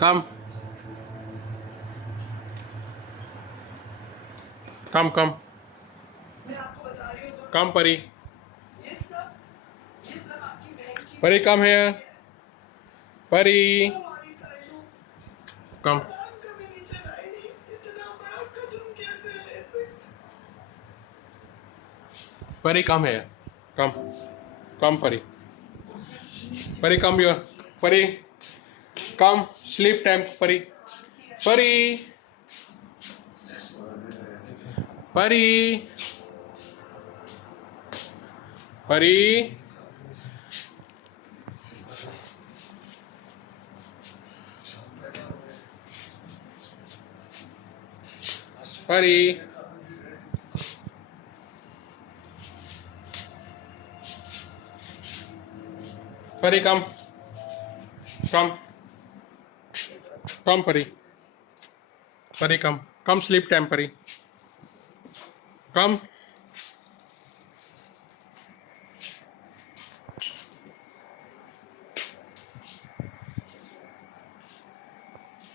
Come. Come, come. Come, Pari. Pari, come here. Pari. Come. Pari, come here. Come. Come, Pari. Pari, come here. Pari. Come. Sleep time, Pari. Pari. Pari. Pari. Pari. Pari, come. Come. Come, Pari. Pari, come. Come, sleep time, Pari. Come.